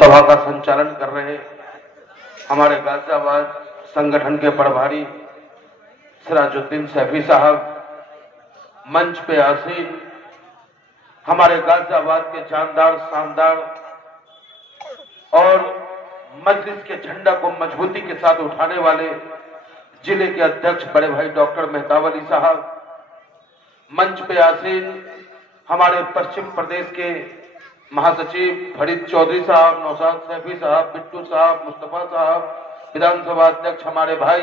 सभा का संचालन कर रहे हमारे गाजियाबाद संगठन के प्रभारी सिराजुद्दीन सैफी साहब, मंच पे आसीन हमारे गाजियाबाद के जानदार शानदार और मजलिस के झंडा को मजबूती के साथ उठाने वाले जिले के अध्यक्ष बड़े भाई डॉक्टर मेहताब अली साहब, मंच पे आसीन हमारे पश्चिम प्रदेश के महासचिव फरीद चौधरी साहब, नौशाद सैफी साहब, बिट्टू साहब, मुस्तफा साहब, विधानसभा अध्यक्ष हमारे भाई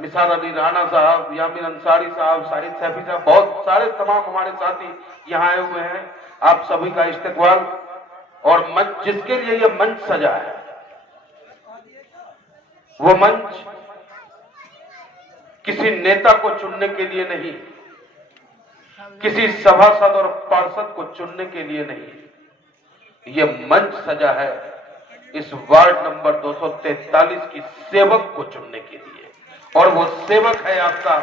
निसार अली राणा साहब, यामिन अंसारी साहब, शाहिद सैफी साहब, बहुत सारे तमाम हमारे साथी यहाँ आए हुए हैं। आप सभी का इस्तेकबाल। और मंच जिसके लिए यह मंच सजा है, वो मंच किसी नेता को चुनने के लिए नहीं, किसी सभासद और पार्षद को चुनने के लिए नहीं, ये मंच सजा है इस वार्ड नंबर 243 की सेवक को चुनने के लिए। और वो सेवक है आपका,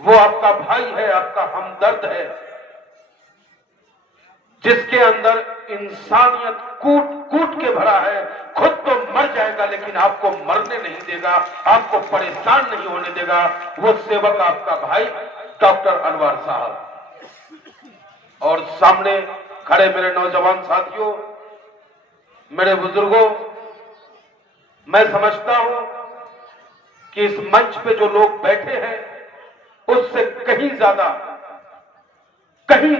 वो आपका भाई है, आपका हमदर्द है, जिसके अंदर इंसानियत कूट कूट के भरा है। खुद तो मर जाएगा लेकिन आपको मरने नहीं देगा, आपको परेशान नहीं होने देगा। वो सेवक आपका भाई डॉक्टर अनवर साहब। और सामने खड़े मेरे नौजवान साथियों, मेरे बुजुर्गों, मैं समझता हूं कि इस मंच पे जो लोग बैठे हैं उससे कहीं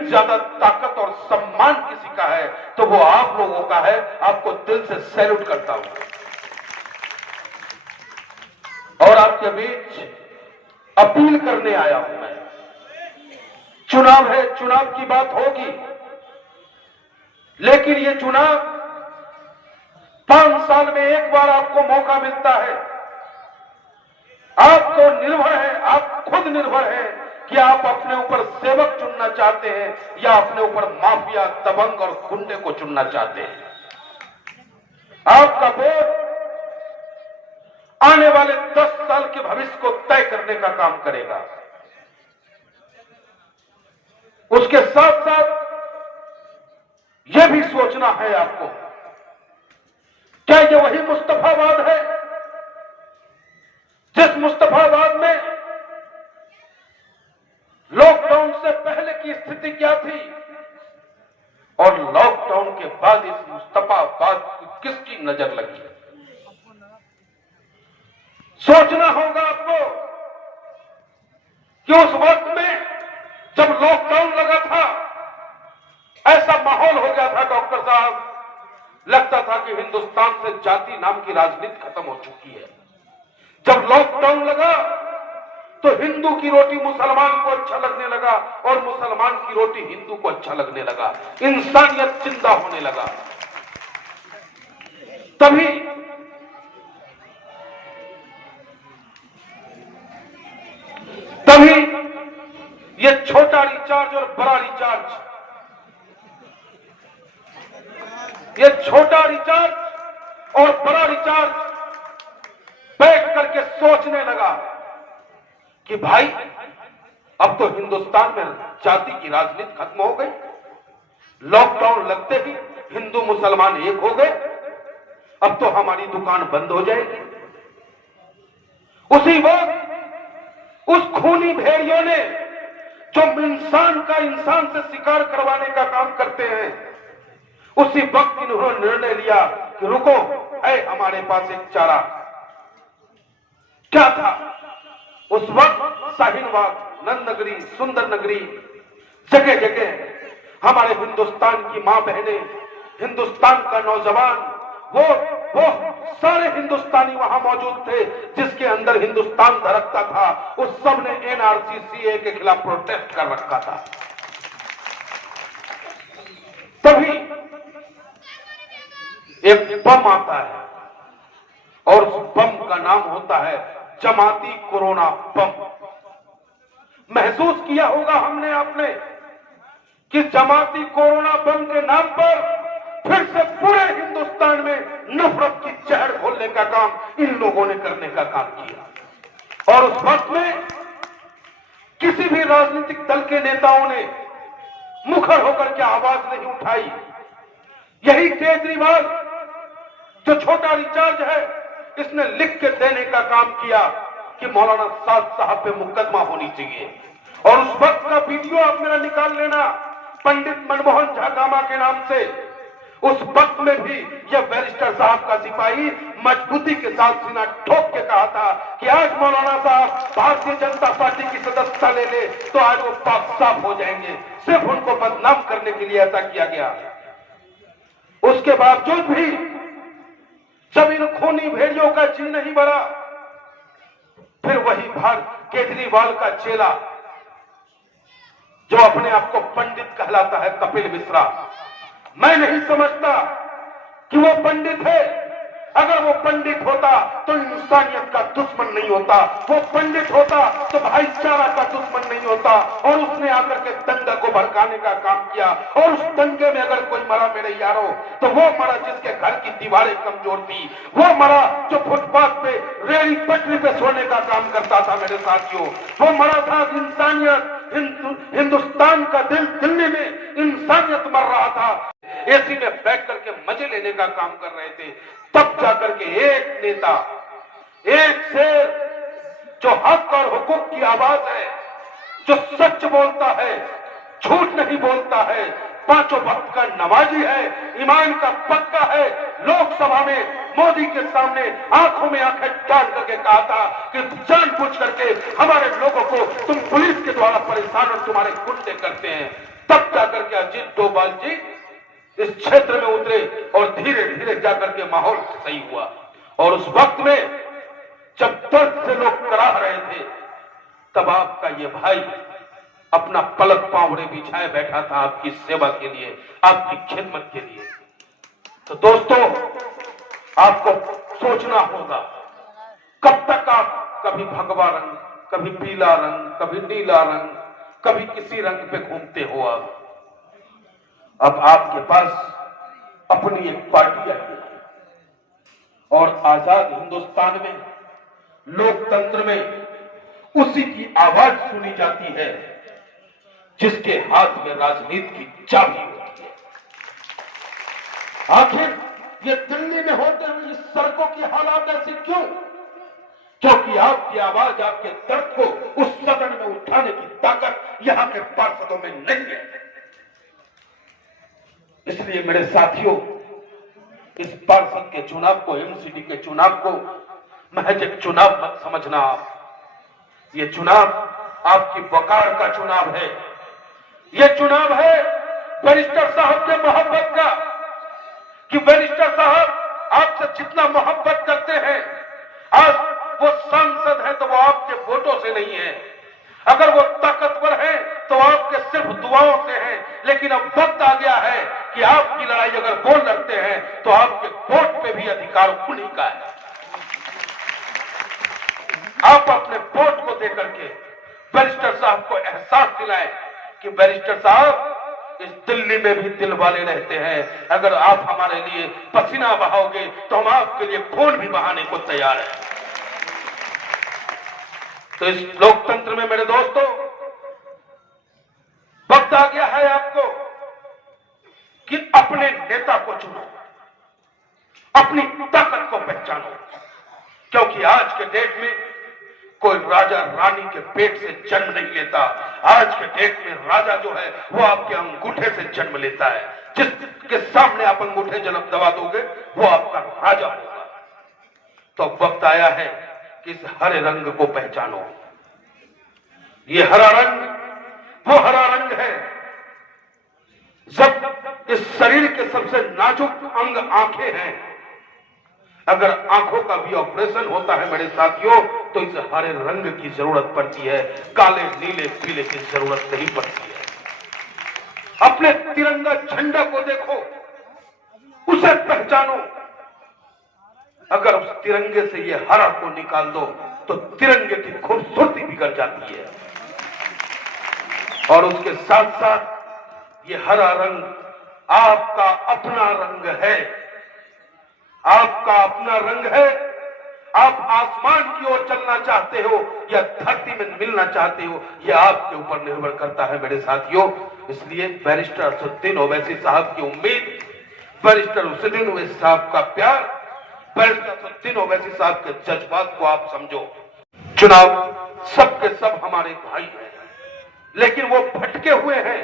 ज्यादा ताकत और सम्मान किसी का है तो वो आप लोगों का है। आपको दिल से सैल्यूट करता हूं। और आपके बीच अपील करने आया हूं मैं। चुनाव है, चुनाव की बात होगी, लेकिन ये चुनाव 5 साल में एक बार आपको मौका मिलता है। आपको निर्भर है, आप खुद निर्भर है कि आप अपने ऊपर सेवक चुनना चाहते हैं या अपने ऊपर माफिया, दबंग और गुंडे को चुनना चाहते हैं। आपका वोट आने वाले 10 साल के भविष्य को तय करने का काम करेगा। उसके साथ साथ यह भी सोचना है आपको, क्या यह वही मुस्तफाबाद है जिस मुस्तफाबाद में लॉकडाउन से पहले की स्थिति क्या थी और लॉकडाउन के बाद इस मुस्तफाबाद की किसकी नजर लगी? सोचना होगा आपको कि उस वक्त में जब लॉकडाउन लगा था, ऐसा माहौल हो गया था डॉक्टर साहब, लगता था कि हिंदुस्तान से जाति नाम की राजनीति खत्म हो चुकी है। जब लॉकडाउन लगा तो हिंदू की रोटी मुसलमान को अच्छा लगने लगा और मुसलमान की रोटी हिंदू को अच्छा लगने लगा। इंसानियत जिंदा होने लगा। तभी ये छोटा रिचार्ज और बड़ा रिचार्ज, ये छोटा रिचार्ज और बड़ा रिचार्ज बैठ करके सोचने लगा कि भाई अब तो हिंदुस्तान में जाति की राजनीति खत्म हो गई। लॉकडाउन लगते ही हिंदू मुसलमान एक हो गए, अब तो हमारी दुकान बंद हो जाएगी। उसी वक्त उस खूनी भेड़ियों ने जो इंसान का इंसान से शिकार करवाने का काम करते हैं, उसी वक्त इन्होंने निर्णय लिया कि रुको, है हमारे पास एक चारा। क्या था उस वक्त? शाहीनबाग, नंदनगरी, सुंदर नगरी, जगह जगह हमारे हिंदुस्तान की मां बहनें, हिंदुस्तान का नौजवान, वो सारे हिंदुस्तानी वहां मौजूद थे जिसके अंदर हिंदुस्तान धड़कता था। उस सब ने एनआरसी सीए के खिलाफ प्रोटेस्ट कर रखा था। तभी एक बम आता है और उस बम का नाम होता है जमाती कोरोना बम। महसूस किया होगा हमने आपने कि जमाती कोरोना बम के नाम पर फिर से पूरे हिंदुस्तान में नफरत की जहर घोलने का काम इन लोगों ने करने का काम किया। और उस वक्त में किसी भी राजनीतिक दल के नेताओं ने मुखर होकर के आवाज नहीं उठाई। यही केजरीवाल जो छोटा रिचार्ज है, इसने लिख के देने का काम किया कि मौलाना साद साहब पे मुकदमा होनी चाहिए। और उस वक्त का वीडियो आप मेरा निकाल लेना, पंडित मनमोहन झा गामा के नाम से। उस वक्त में भी यह बैरिस्टर साहब का सिपाही मजबूती के साथ सीना ठोक के कहा था कि आज मौलाना साहब भारतीय जनता पार्टी की सदस्यता ले ले तो आज वो पाक साफ हो जाएंगे। सिर्फ उनको बदनाम करने के लिए ऐसा किया गया। उसके बावजूद भी जब इन खूनी भेड़ियों का जी नहीं बढ़ा, फिर वही केजरीवाल का चेला जो अपने आप को पंडित कहलाता है, कपिल मिश्रा, मैं नहीं समझता कि वो पंडित है। अगर वो पंडित होता तो इंसानियत का दुश्मन नहीं होता, वो पंडित होता तो भाईचारा का दुश्मन नहीं होता। और उसने आकर के दंगे को भड़काने का काम किया। और उस दंगे में अगर कोई मरा मेरे यारों, तो वो मरा जिसके घर की दीवारें कमजोर थी, वो मरा जो फुटपाथ पे रेल पटरी पे सोने का काम करता था मेरे साथियों। वो मरा था इंसानियत, हिंदुस्तान का दिल्ली में इंसानियत मर रहा था। एसी में बैठ करके मजे लेने का काम कर रहे थे। तब जाकर के एक नेता, एक शेर जो हक और हुकूक की आवाज है, जो सच बोलता है, झूठ नहीं बोलता है, पांचों वक्त का नमाजी है, ईमान का पक्का है, लोकसभा में मोदी के सामने आंखों में आंखें डाल करके कहा था कि जानबूझ करके हमारे लोगों को तुम पुलिस के द्वारा परेशान और तुम्हारे गुंडे करते हैं। तब जाकर के अजीत डोभाल जी इस क्षेत्र में उतरे और धीरे धीरे जाकर के माहौल सही हुआ। और उस वक्त में जब दर्द से लोग कराह रहे थे, तब आपका ये भाई अपना पलक पावड़े बिछाए बैठा था आपकी सेवा के लिए, आपकी खिदमत के लिए। तो दोस्तों, आपको सोचना होगा, कब तक आप कभी भगवा रंग, कभी पीला रंग, कभी नीला रंग, कभी किसी रंग पे घूमते हो। अब आपके पास अपनी एक पार्टी आई है और आजाद हिंदुस्तान में, लोकतंत्र में उसी की आवाज सुनी जाती है जिसके हाथ में राजनीति की चाबी होती है। आखिर ये दिल्ली में होते हुए इस सड़कों की हालात ऐसी क्यों? क्योंकि आपकी आवाज, आपके दर्द को उस सदन में उठाने की ताकत यहां के पार्षदों में नहीं है। इसलिए मेरे साथियों, इस पार्षद के चुनाव को, एमसीडी के चुनाव को महज एक चुनाव मत समझना। ये चुनाव आपकी वकार का चुनाव है। ये चुनाव है बैरिस्टर साहब के मोहब्बत का, कि बैरिस्टर साहब आपसे जितना मोहब्बत करते हैं, आज वो सांसद है तो वो आपके वोटों से नहीं है, अगर वो ताकतवर है तो आपके सिर्फ दुआओं से है। लेकिन अब वक्त आ गया है कि आपकी लड़ाई अगर वो लड़ते हैं तो आपके वोट पे भी अधिकार उन्हीं का है। आप अपने वोट को देकर के बैरिस्टर साहब को एहसास दिलाएं कि बैरिस्टर साहब, इस दिल्ली में भी दिल वाले रहते हैं। अगर आप हमारे लिए पसीना बहाओगे तो हम आपके लिए खून भी बहाने को तैयार हैं। तो इस लोकतंत्र में मेरे दोस्तों, वक्त आ गया है आपको कि अपने नेता को चुनो, अपनी ताकत को पहचानो। क्योंकि आज के डेट में कोई राजा रानी के पेट से जन्म नहीं लेता। आज के डेट में राजा जो है वो आपके अंगूठे से जन्म लेता है। जिसके सामने आप अंगूठे जन्म दबा दोगे वो आपका राजा होगा। तो वक्त आया है कि इस हरे रंग को पहचानो। ये हरा रंग वो हरा रंग है जब इस शरीर के सबसे नाजुक अंग आंखें हैं, अगर आंखों का भी ऑपरेशन होता है मेरे साथियों, तो इस हरे रंग की जरूरत पड़ती है, काले नीले पीले की जरूरत नहीं पड़ती है। अपने तिरंगा झंडा को देखो, उसे पहचानो। अगर उस तिरंगे से ये हरा को निकाल दो तो तिरंगे की खूबसूरती बिगड़ जाती है। और उसके साथ साथ ये हरा रंग आपका अपना रंग है, आपका अपना रंग है। आप आसमान की ओर चलना चाहते हो या धरती में मिलना चाहते हो, यह आपके ऊपर निर्भर करता है मेरे साथियों। इसलिए बैरिस्टर असदुद्दीन ओवैसी साहब की उम्मीद, बैरिस्टर असदुद्दीन ओवैसी साहब का प्यार बैरिस्टर ओवैसी साहब के जज्बात को आप समझो। चुनाव सबके सब हमारे भाई हैं, लेकिन वो भटके हुए हैं,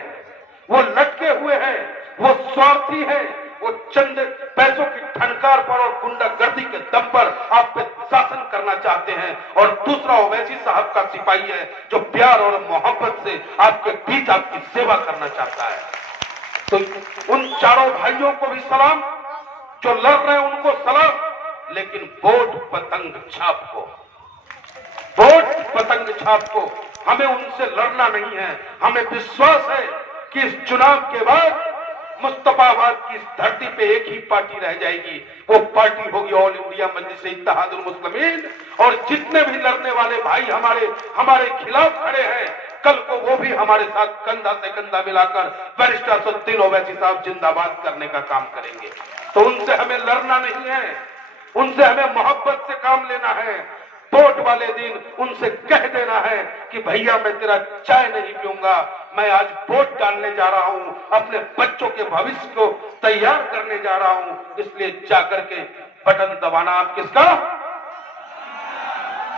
वो लटके हुए हैं, वो स्वार्थी हैं, वो चंद पैसों की ठनकार पर और गुंडागर्दी के दम पर आप पे शासन करना चाहते हैं। और दूसरा ओवैसी साहब का सिपाही है जो प्यार और मोहब्बत से आपके बीच आपकी सेवा करना चाहता है। तो उन चारों भाइयों को भी सलाम, जो लड़ रहे हैं उनको सलाम, लेकिन वोट पतंग छाप को, वोट पतंग छाप को हमें उनसे लड़ना नहीं है। हमें विश्वास है कि इस चुनाव के बाद मुस्तफाबाद की इस धरती पे एक ही पार्टी रह जाएगी, वो पार्टी होगी ऑल इंडिया मजलिस इत्तेहादुल मुस्लिमीन। और जितने भी लड़ने वाले भाई हमारे खिलाफ खड़े हैं, कल को वो भी हमारे साथ कंधा से कंधा मिलाकर बैरिस्टर ओवैसी साहब जिंदाबाद करने का काम करेंगे। तो उनसे हमें लड़ना नहीं है, उनसे हमें मोहब्बत से काम लेना है। वोट वाले दिन उनसे कह देना है कि भैया मैं तेरा चाय नहीं पीऊंगा, मैं आज वोट डालने जा रहा हूं, अपने बच्चों के भविष्य को तैयार करने जा रहा हूं, इसलिए जाकर के बटन दबाना। आप किसका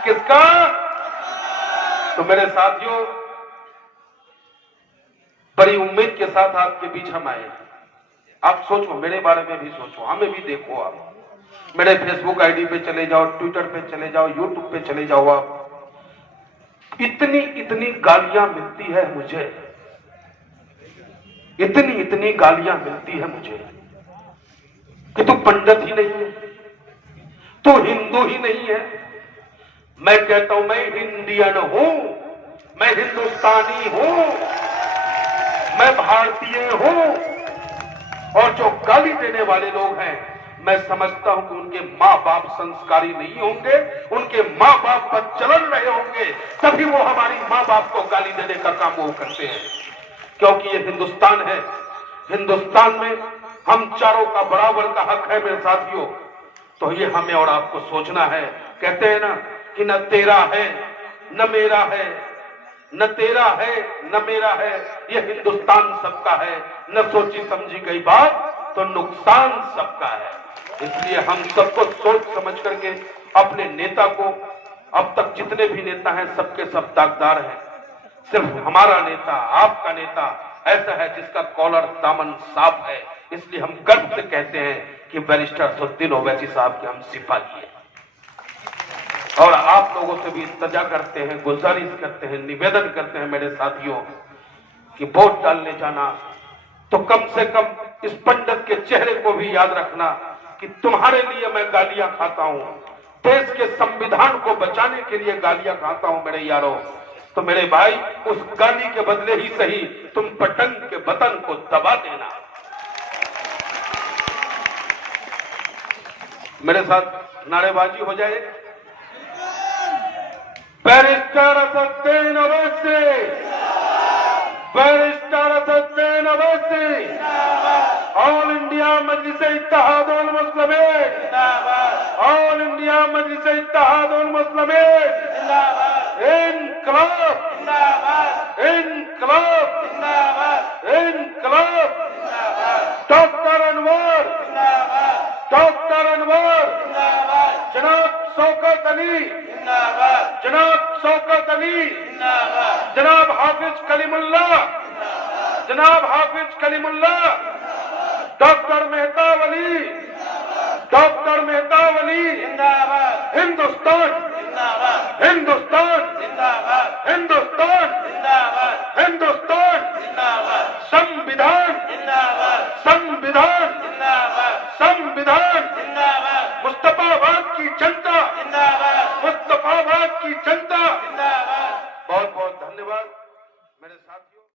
किसका? तो मेरे साथियों, बड़ी उम्मीद के साथ आपके बीच हम आए हैं। आप सोचो, मेरे बारे में भी सोचो, हमें भी देखो। आप मेरे फेसबुक आईडी पे चले जाओ, ट्विटर पे चले जाओ, यूट्यूब पे चले जाओ। आप इतनी गालियां मिलती है मुझे, इतनी गालियां मिलती है मुझे कि तू पंडित ही नहीं है, तू हिंदू ही नहीं है। मैं कहता हूं मैं इंडियन हूं, मैं हिंदुस्तानी हूं, मैं भारतीय हूं। और जो गाली देने वाले लोग हैं, मैं समझता हूं कि उनके मां बाप संस्कारी नहीं होंगे, उनके मां बाप बदचलन रहे होंगे, तभी वो हमारी मां बाप को गाली देने का काम वो करते हैं। क्योंकि ये हिंदुस्तान है, हिंदुस्तान में हम चारों का बराबर का हक है मेरे साथियों। तो ये हमें और आपको सोचना है। कहते हैं ना कि न तेरा है न मेरा है, न तेरा है न मेरा है, ये हिंदुस्तान सबका है। न सोची समझी गई बात तो नुकसान सबका है। इसलिए हम सबको सोच समझ करके अपने नेता को, अब तक जितने भी नेता हैं सबके सब दागदार हैं, सिर्फ हमारा नेता, आपका नेता ऐसा है जिसका कॉलर दामन साफ है। इसलिए हम गर्व से कहते हैं कि बैरिस्टर ओवैसी साहब के हम सिपाही हैं। और आप लोगों से भी इल्तिजा करते हैं, गुजारिश करते हैं, निवेदन करते हैं मेरे साथियों कि वोट डालने जाना तो कम से कम इस पंडित के चेहरे को भी याद रखना कि तुम्हारे लिए मैं गालियां खाता हूं, देश के संविधान को बचाने के लिए गालियां खाता हूं मेरे यारों। तो मेरे भाई, उस गाली के बदले ही सही तुम बटन के बटन को दबा देना। मेरे साथ नारेबाजी हो जाए। Barrister Owaisi, barrister Owaisi, all India Majlis Ittehadul Muslimeen, all India Majlis Ittehadul Muslimeen, इनकलाब, इनकलाब, इनकलाब। डॉक्टर अनवर, डॉक्टर अनवर, जनाब शौकत अली, जनाब शौकत अली, जनाब हाफिज कलीमुल्लाह, जनाब हाफिज कलीमुल्लाह, डॉक्टर मेहताब अली, डॉक्टर मेहताब अली, हिंदुस्तान, हिंदुस्तान, हिंदुस्तान, हिंदुस्तान, संविधान, संविधान, संविधान, मुस्तफाबाद की जनता, मुस्तफाबाद की जनता। बहुत बहुत धन्यवाद मेरे साथियों।